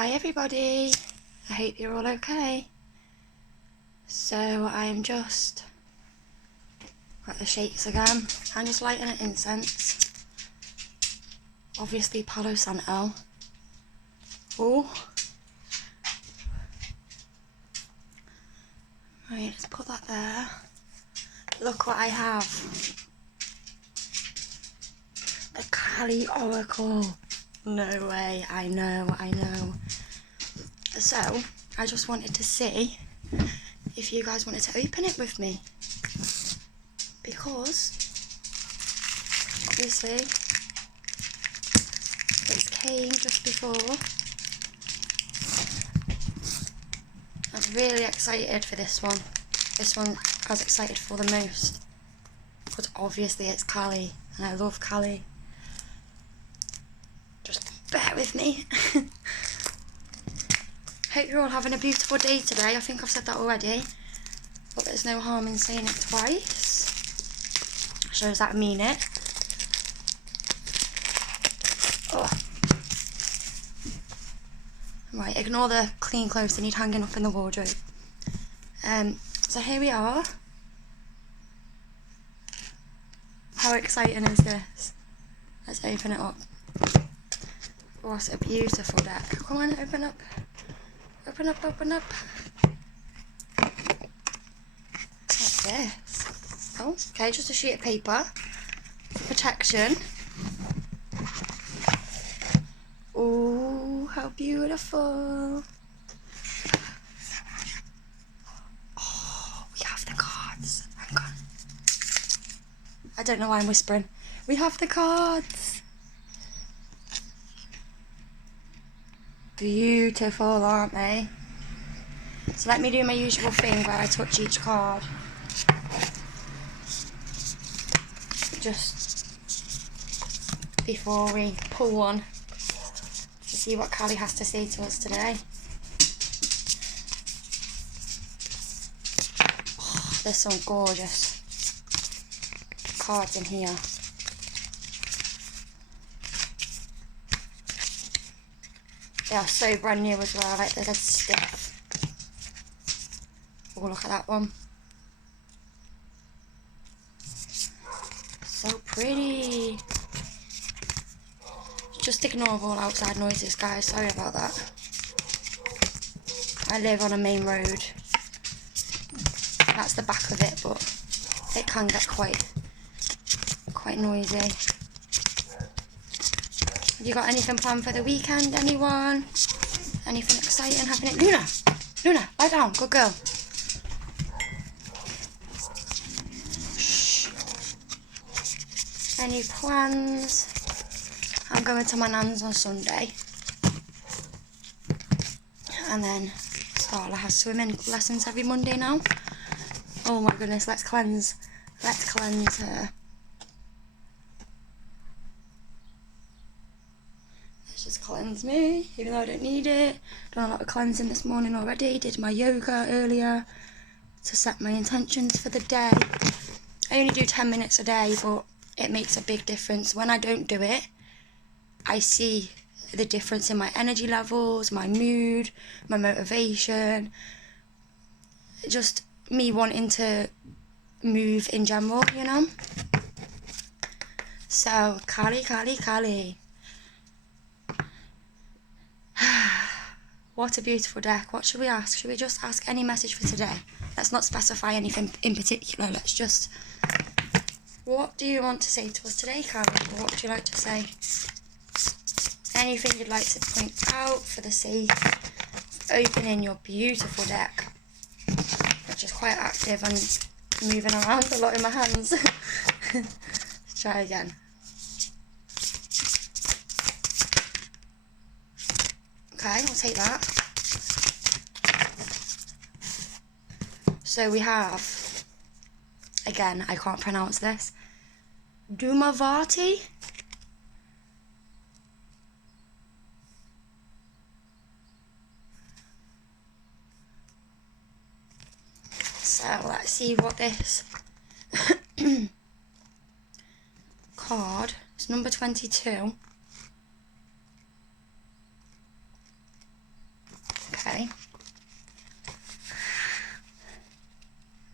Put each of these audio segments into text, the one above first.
Hi everybody, I hope you're all okay. So I'm just got the shakes again. I'm just lighting an incense. Obviously Palo Santo. Oh. Right, let's put that there. Look what I have. A Kali Oracle. No way, I know. So, I just wanted to see if you guys wanted to open it with me. Because, obviously, it came just before. I'm really excited for this one. This one I was excited for the most. But obviously it's Kali, and I love Kali. Just bear with me. Hope you're all having a beautiful day today. I think I've said that already. But there's no harm in saying it twice. Shows that I mean it. Oh. Right, ignore the clean clothes that need hanging up in the wardrobe. So here we are. How exciting is this? Let's open it up. What a beautiful deck. Come on, open up. Open up. What's this? Oh, okay, just a sheet of paper. Protection. Oh, how beautiful. Oh, we have the cards. Hang on. I don't know why I'm whispering. We have the cards. Beautiful, aren't they? So let me do my usual thing where I touch each card. Just before we pull one to see what Kali has to say to us today. Oh, there's some gorgeous cards in here. They are so brand new as well, like they're dead stiff. Oh, look at that one. So pretty. Just ignore all outside noises, guys. Sorry about that. I live on a main road. That's the back of it, but it can get quite noisy. Have you got anything planned for the weekend, anyone? Anything exciting happening? Luna, lie down, good girl. Shh. Any plans? I'm going to my nan's on Sunday. And then Starla has swimming lessons every Monday now. Oh my goodness, let's cleanse her. Let's just cleanse me, even though I don't need it. Done a lot of cleansing this morning already. Did my yoga earlier to set my intentions for the day. I only do 10 minutes a day, but it makes a big difference. When I don't do it, I see the difference in my energy levels, my mood, my motivation, just me wanting to move in general, you know? So, Kali. What a beautiful deck. What should we ask? Should we just ask any message for today? Let's not specify anything in particular. Let's just... What do you want to say to us today, Kali? What would you like to say? Anything you'd like to point out for the sake of opening your beautiful deck, which is quite active and moving around a lot in my hands. Let's try again. Okay, I'll take that. So we have, again, I can't pronounce this, Dhumavati. So let's see what this card, it's number 22. say,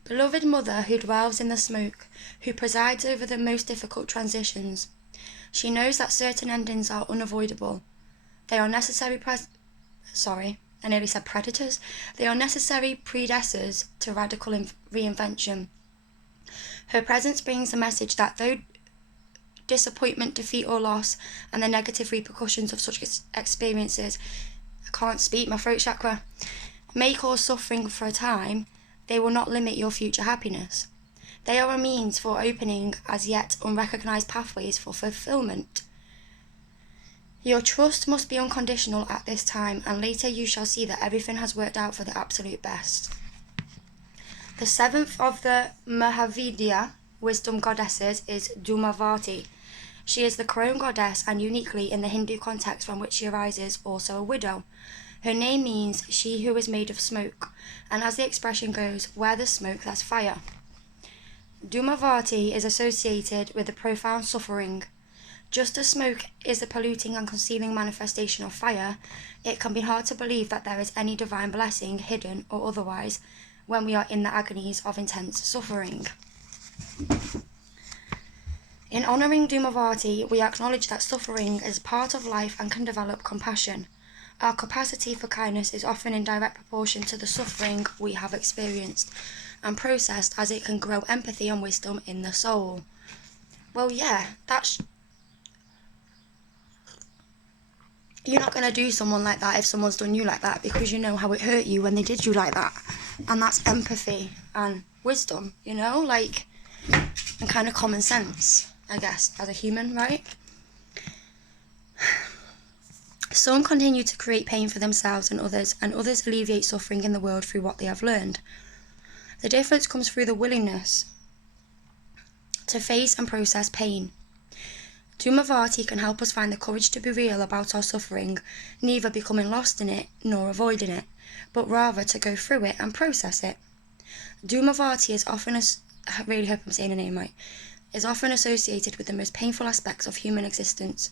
beloved mother who dwells in the smoke, who presides over the most difficult transitions. She knows that certain endings are unavoidable. They are necessary I nearly said predators. They are necessary predecessors to radical reinvention. Her presence brings a message that though disappointment, defeat or loss, and the negative repercussions of such experiences, I can't speak, my throat chakra, may cause suffering for a time, they will not limit your future happiness. They are a means for opening as yet unrecognised pathways for fulfilment. Your trust must be unconditional at this time, and later you shall see that everything has worked out for the absolute best. The seventh of the Mahavidya wisdom goddesses is Dhumavati. She is the crone goddess, and uniquely in the Hindu context from which she arises, also a widow. Her name means she who is made of smoke, and as the expression goes, where there's smoke, there's fire. Dhumavati is associated with the profound suffering. Just as smoke is a polluting and concealing manifestation of fire, it can be hard to believe that there is any divine blessing, hidden or otherwise, when we are in the agonies of intense suffering. In honouring Dhumavati, we acknowledge that suffering is part of life and can develop compassion. Our capacity for kindness is often in direct proportion to the suffering we have experienced and processed, as it can grow empathy and wisdom in the soul. Well, yeah, you're not going to do someone like that if someone's done you like that, because you know how it hurt you when they did you like that. And that's empathy and wisdom, and kind of common sense, I guess, as a human, right? Some continue to create pain for themselves and others alleviate suffering in the world through what they have learned. The difference comes through the willingness to face and process pain. Dhumavati can help us find the courage to be real about our suffering, neither becoming lost in it nor avoiding it, but rather to go through it and process it. Dhumavati is often, I really hope I'm saying her name right, is often associated with the most painful aspects of human existence: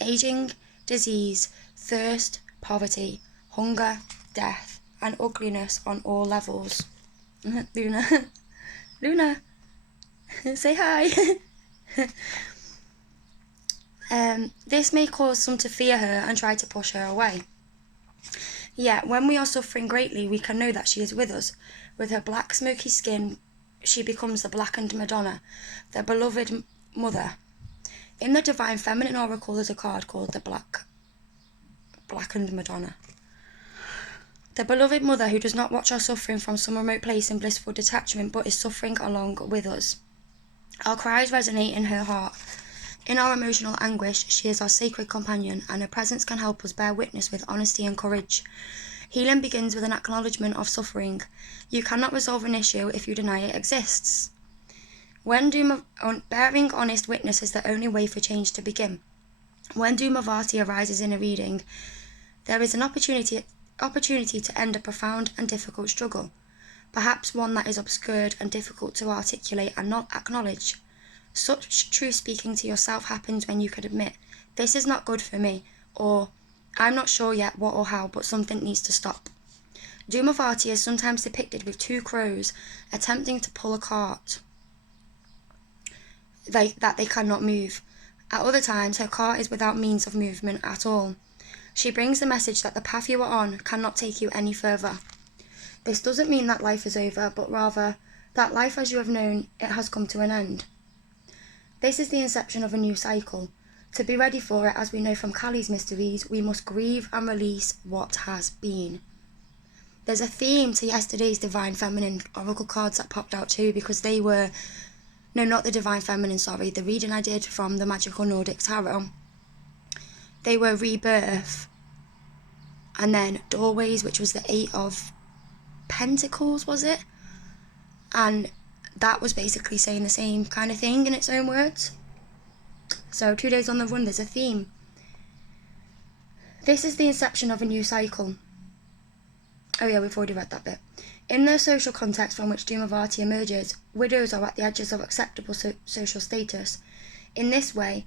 aging, disease, thirst, poverty, hunger, death, and ugliness on all levels. Luna, say hi. This may cause some to fear her and try to push her away. Yet, when we are suffering greatly, we can know that she is with us. With her black, smoky skin, she becomes the blackened Madonna, the beloved mother. In the Divine Feminine Oracle, there's a card called the Blackened Madonna. The beloved mother who does not watch our suffering from some remote place in blissful detachment, but is suffering along with us. Our cries resonate in her heart. In our emotional anguish, she is our sacred companion, and her presence can help us bear witness with honesty and courage. Healing begins with an acknowledgement of suffering. You cannot resolve an issue if you deny it exists. Bearing honest witness is the only way for change to begin. When Dhumavati arises in a reading, there is an opportunity to end a profound and difficult struggle, perhaps one that is obscured and difficult to articulate and not acknowledge. Such truth speaking to yourself happens when you can admit, this is not good for me, or I'm not sure yet what or how, but something needs to stop. Dhumavati is sometimes depicted with two crows attempting to pull a cart that they cannot move. At other times, her cart is without means of movement at all. She brings the message that the path you are on cannot take you any further. This doesn't mean that life is over, but rather that life as you have known it has come to an end. This is the inception of a new cycle. To be ready for it, as we know from Kali's mysteries, we must grieve and release what has been. There's a theme to yesterday's Divine Feminine Oracle cards that popped out too, because they were... No, not the Divine Feminine, sorry. The reading I did from the Magical Nordic Tarot. They were Rebirth, and then Doorways, which was the 8 of Pentacles, was it? And that was basically saying the same kind of thing in its own words. So 2 days on the run, there's a theme. This is the inception of a new cycle. Oh yeah, we've already read that bit. In the social context from which Dhumavati emerges, widows are at the edges of acceptable social status. In this way,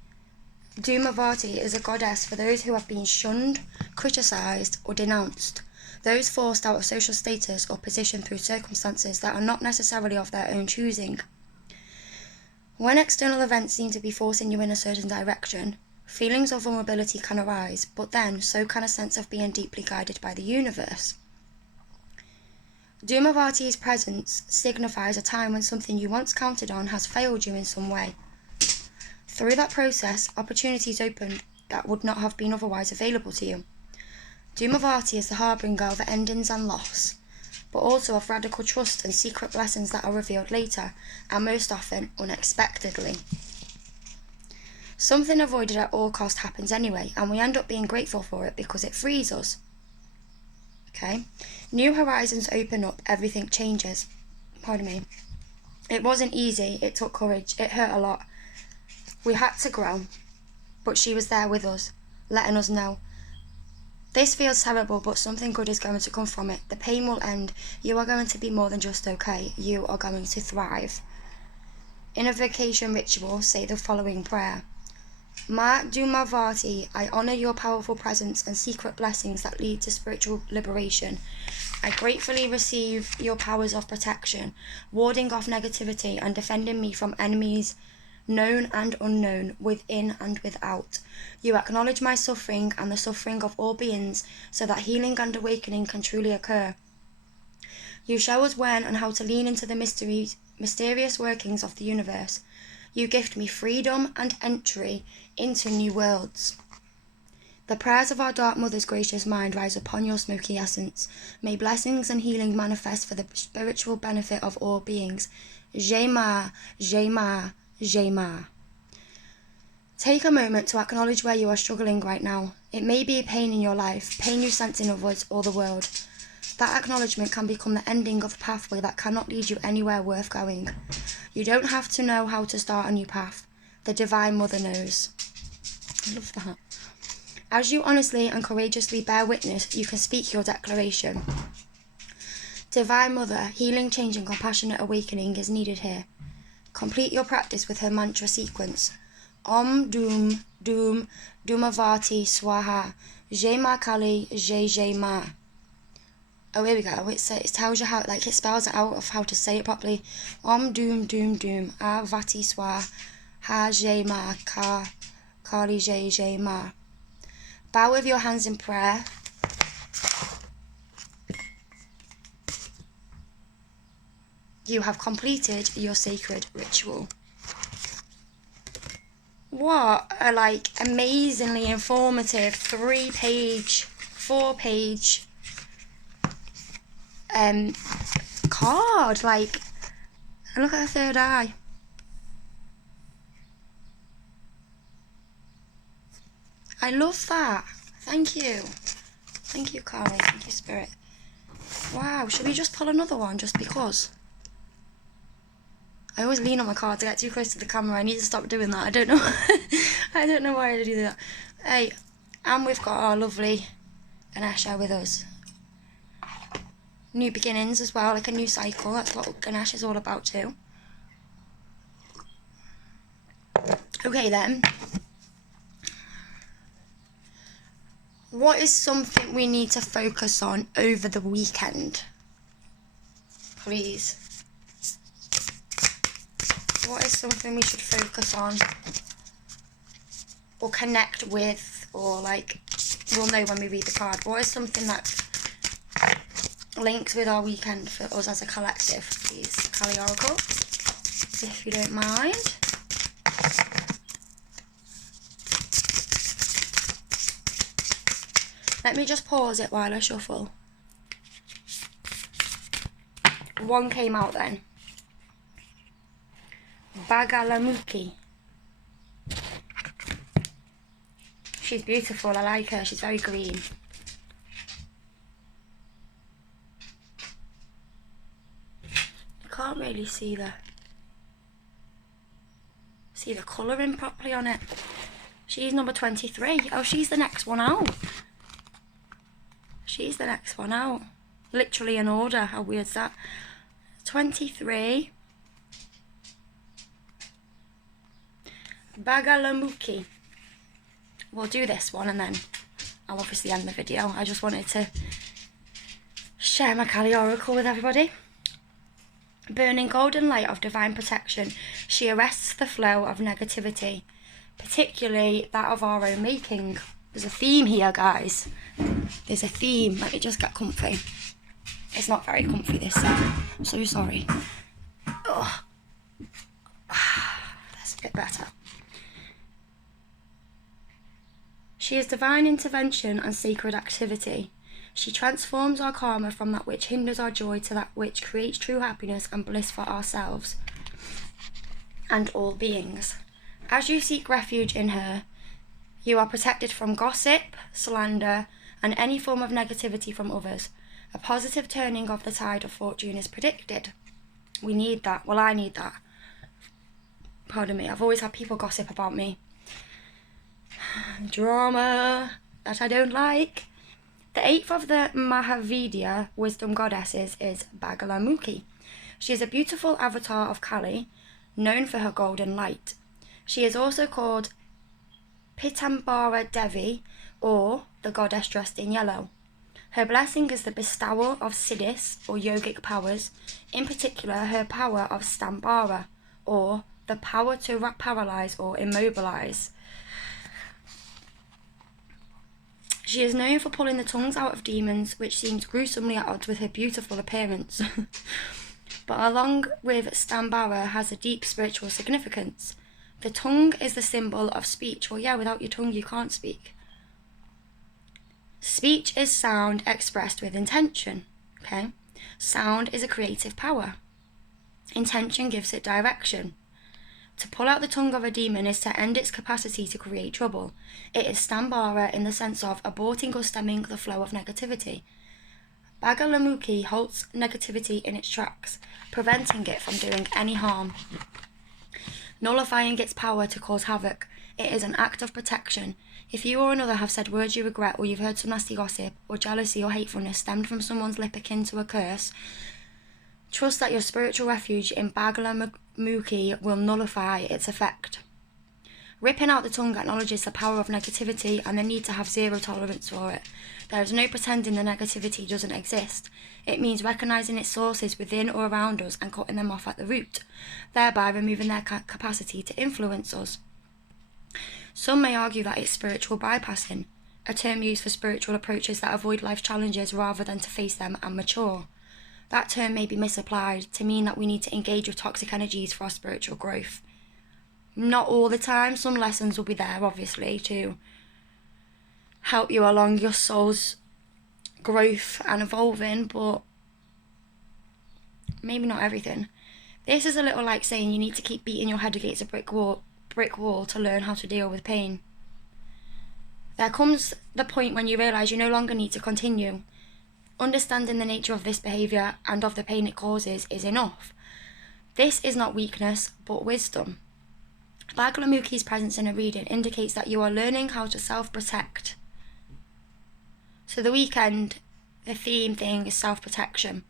Dhumavati is a goddess for those who have been shunned, criticised or denounced. those forced out of social status or position through circumstances that are not necessarily of their own choosing. When external events seem to be forcing you in a certain direction, feelings of vulnerability can arise, but then so can a sense of being deeply guided by the universe. Dhumavati's presence signifies a time when something you once counted on has failed you in some way. Through that process, opportunities opened that would not have been otherwise available to you. Dhumavati is the harbinger of endings and loss, but also of radical trust and secret blessings that are revealed later, and most often unexpectedly. Something avoided at all cost happens anyway, and we end up being grateful for it because it frees us. Okay? New horizons open up, everything changes. Pardon me. It wasn't easy, it took courage, it hurt a lot. We had to grow, but she was there with us, letting us know. This feels terrible, but something good is going to come from it. The pain will end. You are going to be more than just okay. You are going to thrive. In a vacation ritual, say the following prayer. Ma Dhumavati, I honour your powerful presence and secret blessings that lead to spiritual liberation. I gratefully receive your powers of protection, warding off negativity and defending me from enemies known and unknown, within and without. You acknowledge my suffering and the suffering of all beings, so that healing and awakening can truly occur. You show us when and how to lean into the mysterious workings of the universe. You gift me freedom and entry into new worlds. The prayers of our Dark Mother's gracious mind rise upon your smoky essence. May blessings and healing manifest for the spiritual benefit of all beings. Jai Ma, Jai Ma, Jai Ma. Take a moment to acknowledge where you are struggling right now. It may be a pain in your life, pain you sense in others or the world. That acknowledgement can become the ending of a pathway that cannot lead you anywhere worth going. You don't have to know how to start a new path. The Divine Mother knows. I love that. As you honestly and courageously bear witness, you can speak your declaration. Divine Mother, healing, change and compassionate awakening is needed here. Complete your practice with her mantra sequence. Om Dum Dum Dhumavati Swaha Jai Ma Kali Jai Jai Ma. Oh, here we go. It tells you how, like, it spells it out of how to say it properly. Om Dum Dum Dum Avati Swaha Ha Jai Ma Kali Jai Jai Ma. Bow with your hands in prayer. You have completed your sacred ritual. What a, like, amazingly informative 3-page, 4-page card. Like, look at her third eye. I love that. Thank you. Thank you, Carly. Thank you, Spirit. Wow, should we just pull another one just because? I always lean on my card to get too close to the camera. I need to stop doing that. I don't know. I don't know why I do that. Hey, and we've got our lovely Ganesha with us. New beginnings as well, like a new cycle. That's what Ganesh is all about too. Okay then. What is something we need to focus on over the weekend? Please. What is something we should focus on? Or connect with? Or like, we'll know when we read the card. What is something that links with our weekend for us as a collective? Please, Kali Oracle, if you don't mind. Let me just pause it while I shuffle. One came out then. Bagalamukhi. She's beautiful, I like her, she's very green. I can't really see the colouring properly on it. She's number 23. Oh, she's the next one out. She's the next one out. Literally in order, how weird is that? 23. Bagalamukhi. We'll do this one and then I'll obviously end the video. I just wanted to share my Kali Oracle with everybody. Burning golden light of divine protection, she arrests the flow of negativity, particularly that of our own making. There's a theme here, guys. There's a theme. Let me just get comfy. It's not very comfy, this set. I'm so sorry. Oh. That's a bit better. She is divine intervention and sacred activity. She transforms our karma from that which hinders our joy to that which creates true happiness and bliss for ourselves and all beings. As you seek refuge in her, you are protected from gossip, slander, and any form of negativity from others. A positive turning of the tide of fortune is predicted. We need that. Well, I need that. Pardon me. I've always had people gossip about me. Drama that I don't like. The 8th of the Mahavidya wisdom goddesses is Bagalamukhi. She is a beautiful avatar of Kali, known for her golden light. She is also called Pitambara Devi, or the goddess dressed in yellow. Her blessing is the bestowal of siddhis, or yogic powers, in particular her power of Stambara, or the power to paralyze or immobilize. She is known for pulling the tongues out of demons, which seems gruesomely at odds with her beautiful appearance. But along with Stambara has a deep spiritual significance. The tongue is the symbol of speech. Well, yeah, without your tongue you can't speak. Speech is sound expressed with intention. Okay? Sound is a creative power. Intention gives it direction. To pull out the tongue of a demon is to end its capacity to create trouble. It is Stambara in the sense of aborting or stemming the flow of negativity. Bagalamukhi halts negativity in its tracks, preventing it from doing any harm, nullifying its power to cause havoc. It is an act of protection. If you or another have said words you regret, or you've heard some nasty gossip, or jealousy or hatefulness stemmed from someone's lip akin to a curse, trust that your spiritual refuge in Bagalamukhi will nullify its effect. Ripping out the tongue acknowledges the power of negativity and the need to have zero tolerance for it. There is no pretending the negativity doesn't exist. It means recognising its sources within or around us and cutting them off at the root, thereby removing their capacity to influence us. Some may argue that it's spiritual bypassing, a term used for spiritual approaches that avoid life challenges rather than to face them and mature. That term may be misapplied to mean that we need to engage with toxic energies for our spiritual growth. Not all the time. Some lessons will be there, obviously, to help you along your soul's growth and evolving, but maybe not everything. This is a little like saying you need to keep beating your head against a brick wall to learn how to deal with pain. There comes the point when you realise you no longer need to continue. Understanding the nature of this behaviour and of the pain it causes is enough. This is not weakness, but wisdom. Bagalamukhi's presence in a reading indicates that you are learning how to self-protect. So the weekend, the theme thing is self-protection.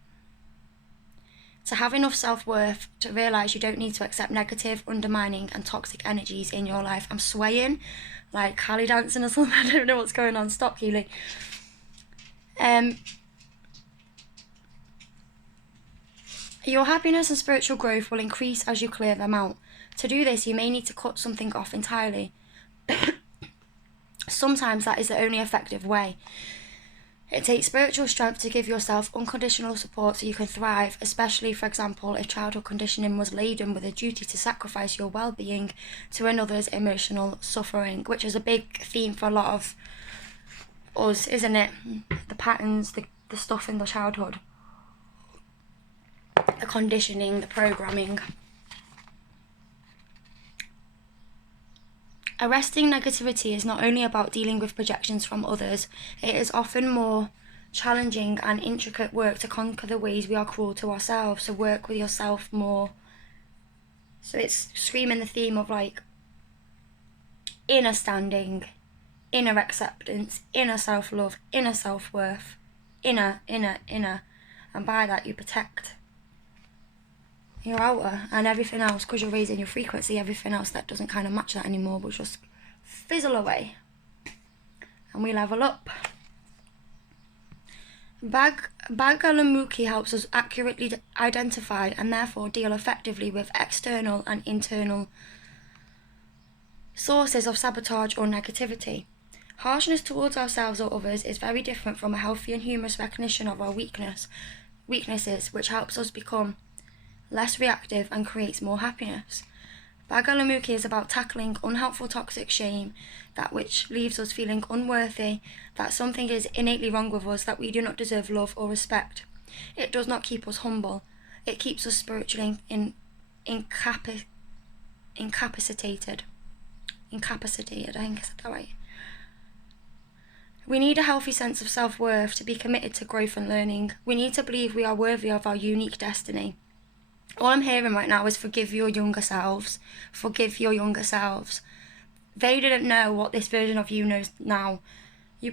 To have enough self-worth to realise you don't need to accept negative, undermining and toxic energies in your life. I'm swaying like Kali dancing or something. I don't know what's going on. Stop, Keely. Your happiness and spiritual growth will increase as you clear them out. To do this, you may need to cut something off entirely. Sometimes that is the only effective way. It takes spiritual strength to give yourself unconditional support so you can thrive, especially, for example, if childhood conditioning was laden with a duty to sacrifice your well-being to another's emotional suffering, which is a big theme for a lot of us, isn't it? The patterns, the stuff in the childhood. The conditioning, the programming. Arresting negativity is not only about dealing with projections from others, it is often more challenging and intricate work to conquer the ways we are cruel to ourselves, to work with yourself more. So it's screaming the theme of like inner standing, inner acceptance, inner self-love, inner self-worth, inner, and by that you protect your outer, and everything else, because you're raising your frequency, everything else that doesn't kind of match that anymore will just fizzle away and we level up. Bagalamukhi helps us accurately identify and therefore deal effectively with external and internal sources of sabotage or negativity. Harshness towards ourselves or others is very different from a healthy and humorous recognition of our weaknesses, which helps us become less reactive and creates more happiness. Bagalamukhi is about tackling unhelpful toxic shame, that which leaves us feeling unworthy, that something is innately wrong with us, that we do not deserve love or respect. It does not keep us humble. It keeps us spiritually incapacitated. Incapacitated, I think I said that right. We need a healthy sense of self-worth to be committed to growth and learning. We need to believe we are worthy of our unique destiny. All I'm hearing right now is forgive your younger selves. Forgive your younger selves. They didn't know what this version of you knows now.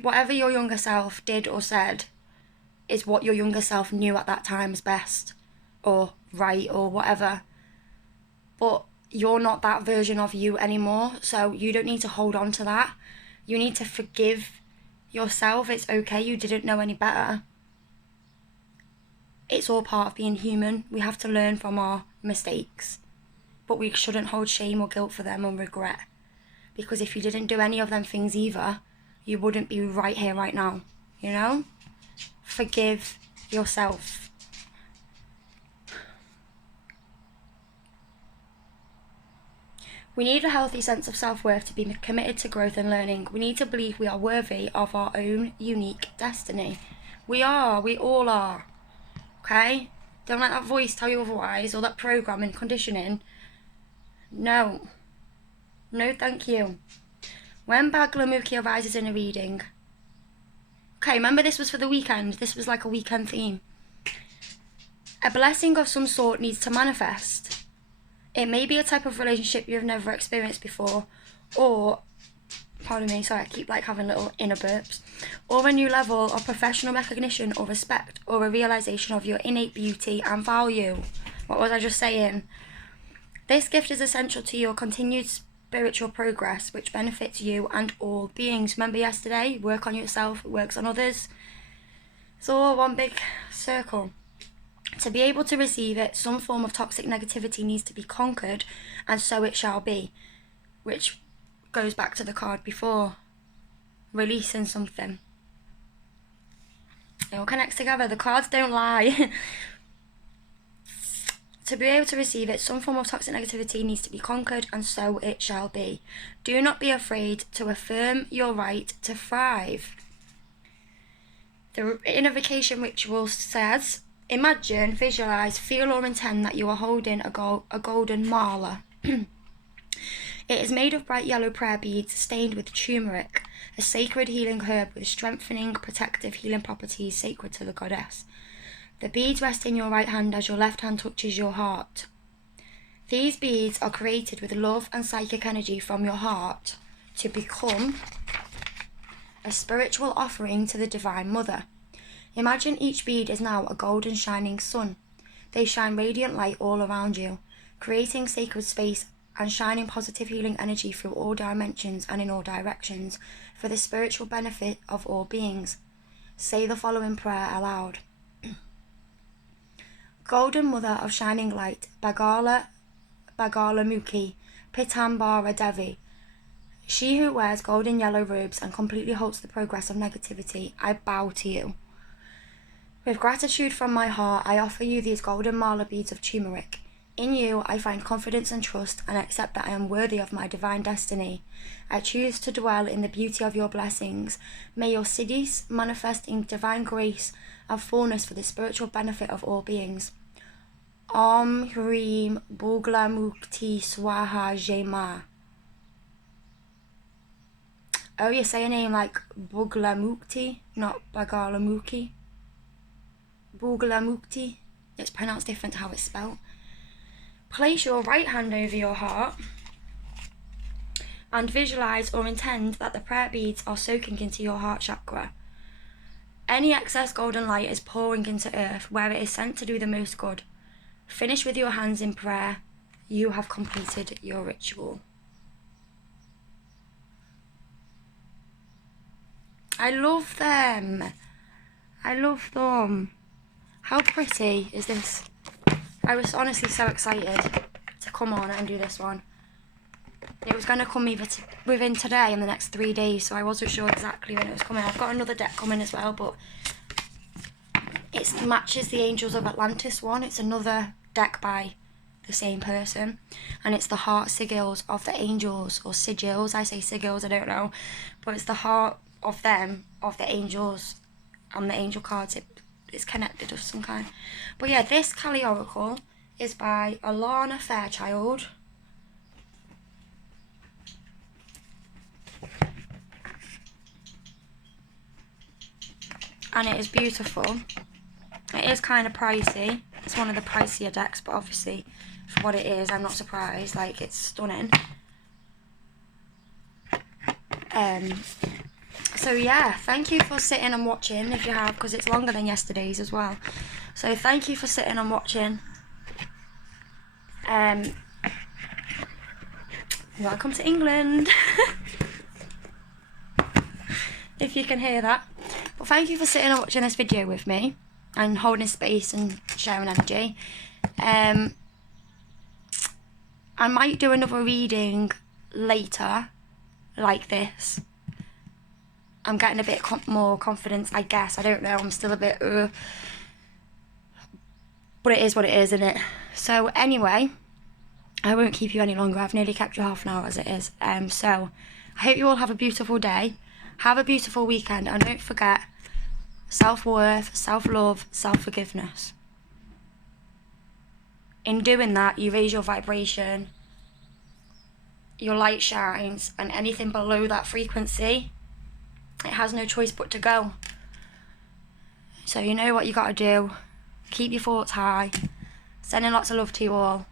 Whatever your younger self did or said is what your younger self knew at that time is best or right or whatever. But you're not that version of you anymore, so you don't need to hold on to that. You need to forgive yourself. It's okay, you didn't know any better. It's all part of being human. We have to learn from our mistakes, but we shouldn't hold shame or guilt for them or regret, because if you didn't do any of them things either, you wouldn't be right here right now, you know? Forgive yourself. We need a healthy sense of self-worth to be committed to growth and learning. We need to believe we are worthy of our own unique destiny. We all are. Okay? Don't let that voice tell you otherwise, or that programming, conditioning. No. No, thank you. When Bagalamukhi arises in a reading. Okay, remember this was for the weekend. This was like a weekend theme. A blessing of some sort needs to manifest. It may be a type of relationship you have never experienced before, or, pardon me, sorry, I keep like having little inner burps, or a new level of professional recognition or respect, or a realization of your innate beauty and value. What was I just saying? This gift is essential to your continued spiritual progress, which benefits you and all beings. Remember yesterday, work on yourself, it works on others. It's all one big circle. To be able to receive it, some form of toxic negativity needs to be conquered, and so it shall be. Which goes back to the card before. Releasing something. It all connects together. The cards don't lie. To be able to receive it, some form of toxic negativity needs to be conquered, and so it shall be. Do not be afraid to affirm your right to thrive. The invocation ritual says, imagine, visualize, feel or intend that you are holding a golden mala. It is made of bright yellow prayer beads stained with turmeric, a sacred healing herb with strengthening, protective, healing properties sacred to the goddess. The beads rest in your right hand as your left hand touches your heart. These beads are created with love and psychic energy from your heart to become a spiritual offering to the Divine Mother. Imagine each bead is now a golden shining sun. They shine radiant light all around you, creating sacred space and shining positive healing energy through all dimensions and in all directions for the spiritual benefit of all beings. Say the following prayer aloud. Golden Mother of Shining Light, Bagalamukhi, Pitambara Devi, she who wears golden yellow robes and completely halts the progress of negativity, I bow to you. With gratitude from my heart, I offer you these golden mala beads of turmeric. In you, I find confidence and trust and accept that I am worthy of my divine destiny. I choose to dwell in the beauty of your blessings. May your siddhis manifest in divine grace and fullness for the spiritual benefit of all beings. Om Hreem Bagalamukhi Swaha Jai Ma. Oh, you say a name like Bagalamukhi, not Bagalamukhi. Bagalamukhi. It's pronounced different to how it's spelled. Place your right hand over your heart and visualize or intend that the prayer beads are soaking into your heart chakra. Any excess golden light is pouring into earth where it is sent to do the most good. Finish with your hands in prayer. You have completed your ritual. I love them. I love them. How pretty is this? I was honestly so excited to come on and do this one. It was going to come either within today and the next 3 days, so I wasn't sure exactly when it was coming. I've got another deck coming as well, but it matches the Angels of Atlantis one. It's another deck by the same person, and it's the heart sigils of the angels, or sigils. I say sigils, I don't know, but it's the heart of them, of the angels, and the angel cards. It's connected of some kind. But yeah, this Kali Oracle is by Alana Fairchild. And it is beautiful. It is kind of pricey. It's one of the pricier decks, but obviously for what it is, I'm not surprised. Like, it's stunning. So yeah, thank you for sitting and watching, if you have, because it's longer than yesterday's as well. So thank you for sitting and watching. Welcome to England. If you can hear that. But thank you for sitting and watching this video with me and holding space and sharing energy. I might do another reading later like this. I'm getting a bit more confidence, I guess. I don't know, I'm still a bit but it is what it is, isn't it? So anyway, I won't keep you any longer. I've nearly kept you half an hour as it is. So I hope you all have a beautiful day. Have a beautiful weekend, and don't forget self-worth, self-love, self-forgiveness. In doing that, you raise your vibration, your light shines, and anything below that frequency, it has no choice but to go. So you know what you got to do. Keep your thoughts high. Sending lots of love to you all.